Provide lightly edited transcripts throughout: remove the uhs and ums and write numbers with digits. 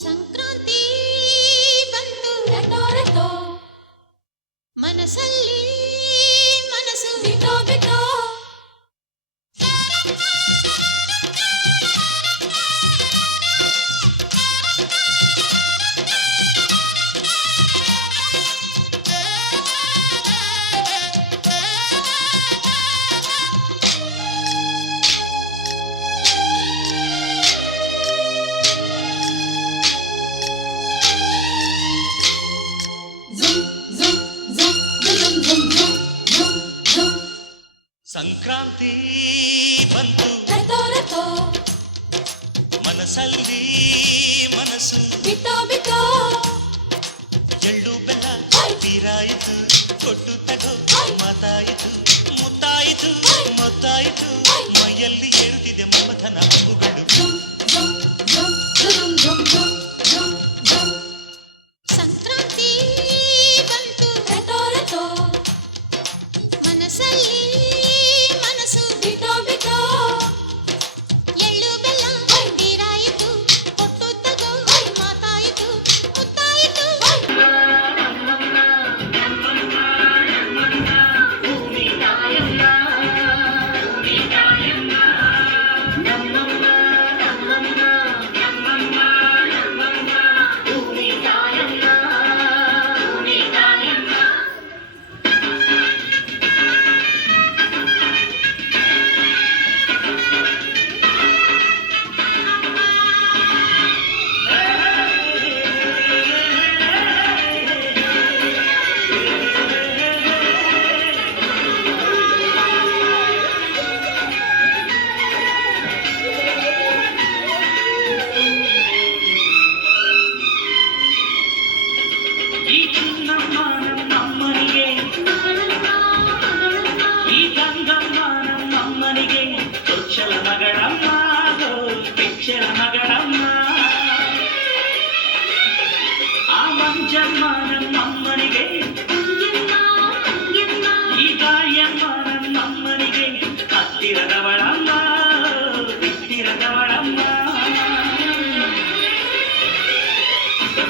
ಸಂಕ್ರಾಂತಿ ಬಂತು ರಟೋ ರಟೋ ಮನಸ್ಸಲ್ಲಿ ಮನಸ್ಸು ಬಿಟೋ ಬಿಟೋ ಸಂಕ್ರಾಂತಿ ಬಂತು ರಟೋ ರಟೋ ಮನಸ್ಸಲ್ಲಿ ಮನಸ್ಸು ಬಿಟೋ ಬಿಟೋ ಎಳ್ಳು ಬೆಲ್ಲ ತೀರಾಯಿತು ಕೊಟ್ಟು ತಗೋ ಮಾತಾಯಿತು ಮುತ್ತಾಯಿತು ಮೊತ್ತಾಯಿತು ಮೈಯಲ್ಲಿ ಏರುತ್ತಿದೆ ಮಮಧನ ಹಬ್ಬುಗಳು ಸಂಕ್ರಾಂತಿ ಬಂತು ರಟೋ ರಟೋ ಮನಸ್ಸಲ್ಲಿ ಮನಸ್ಸು ಬಿಟೋ ಬಿಟೋ ಎಳ್ಳು ಬೆಲ್ಲ ತೀರಾಯಿತು ಕೊಟ್ಟು ತಗೋ ಮಾತಾಯಿತು ಮುತ್ತಾಯಿತು ಮಂಜಮ್ಮ ನಮ್ಮಮ್ಮನಿಗೆ ಈ ಗಾಯಮ್ಮ ನಮ್ಮಮ್ಮನಿಗೆ ಹತ್ತಿರದವಳಮ್ಮ ಬಿತ್ತಿರದವಳಮ್ಮ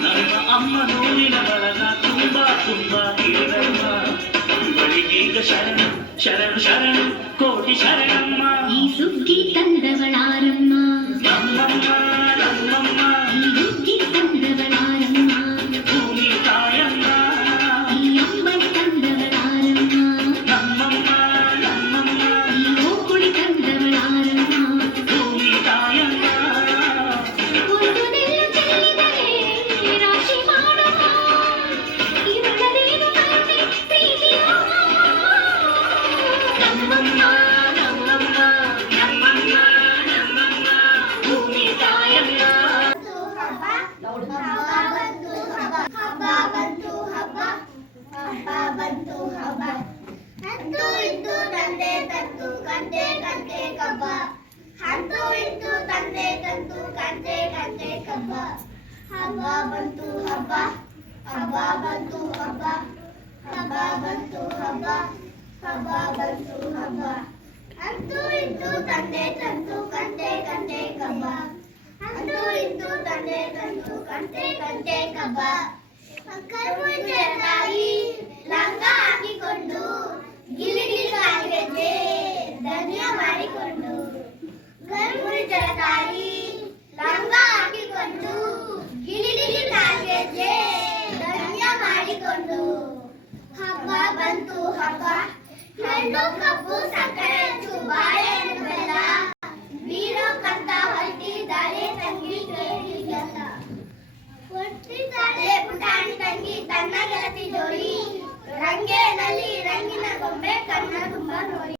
ನಮ್ಮ ಅಮ್ಮ ನೋವಿನ ಬಳಗ ತುಂಬಾ ತುಂಬಾ ಹಿರಿದಮ್ಮ ಬಳಿಗೀಗ ಶರಣು ಶರಣು ಶರಣು ಕೋಟಿ ಶರಣಮ್ಮ ಈ ಸುಗ್ಗಿ ತಂದವಳಾರಮ್ಮ ನಮ್ಮಮ್ಮ ನಮ್ಮಮ್ಮ ಈ ಸುಗ್ಗಿ ತಂದವಳಾರಮ್ಮ ಭೂಮಿ ತಾಯಮ್ಮ ಈ ಅಂಬಡಿ ತಂದವಳಾರಮ್ಮ ನಮ್ಮಮ್ಮ ನಮ್ಮಮ್ಮ ಈ ಓಕುಳಿ ತಂದವಳಾರಮ್ಮ ಭೂಮಿ ತಾಯಮ್ಮ ಒಂದು ನೆಲ್ಲು ಚೆಲ್ಲಿದರೆ ರಾಶಿ ಮಾಡಮ್ಮ ಇವಳದೇನು ಕತೆ ಪ್ರೀತಿಯ ನಮ್ಮಮ್ಮ ನಮ್ಮಮ್ಮ ನಮ್ಮಮ್ಮ ನಮ್ಮಮ್ಮ ಭೂಮಿ ತಾಯಮ್ಮ ಹತ್ತು ಇಂಟು ತಂದೆ ತಂತು ಕಂತೆ ಕಂತೆ ಕಬ್ಬ ಹತ್ತು ಇಂಟು ತಂದೆ ತಂತು ಕಂತೆ ಕಂತೆ ಕಬ್ಬ ಹಬ್ಬ ಬಂತು ಹಬ್ಬ ಹಬ್ಬ ಬಂತು ಹಬ್ಬ ಹಬ್ಬ ಬಂತು ಹಬ್ಬ ಹಬ್ಬ ಬಂತು ಹಬ್ಬ ಹತ್ತು ಇಂಟು ತಂದೆ ತಂತು ಕಂತೆ ಕಂತೆ ಕಬ್ಬ ಹತ್ತು ಇಂಟು ತಂದೆ ತಂತು ಕಂತೆ ಕಂತೆ ಕಬ್ಬ ಕರ್ಮಚಾರಿ ಲಂಗ ಹಾಕಿಕೊಂಡು ಗಿಲಿಗಿಲಿ ಕಾಲಿಗೆ ಧನ್ಯ ಮಾಡಿಕೊಂಡು ಗರ್ಭುರಿ ಜಲಕಾರಿ ಲಂಗ ಹಾಕಿಕೊಂಡು ಗಿಲಿಗಿಲಿ ಕಾಲಿಗೆ ಧನ್ಯ ಮಾಡಿಕೊಂಡು ಹಬ್ಬ ಬಂತು ಹಬ್ಬ ಹೆಣ್ಣು ಕಬ್ಬು ಸಕ್ಕರೆ ಹಚ್ಚು ಬಾಳೆಹಣ್ಣು ಬೆಲ್ಲ ಬೀರೋ ಕಂತ ಹೊರಟಿದ್ದಾರೆ ತಂಗಿ ಕೇಳಿಲ್ಲ ಹೊರಟಿದ್ದಾಳೆ ಪುಟಾಣಿ ತಂಗಿ ತನ್ನ ಗೆಳತಿ ಜೋಡಿ ರಂಗೇನಲ್ಲಿ ರಂಗಿನ ಗೊಂಬೆ ಕಣ್ಣ ತುಂಬ ನೋಡಿ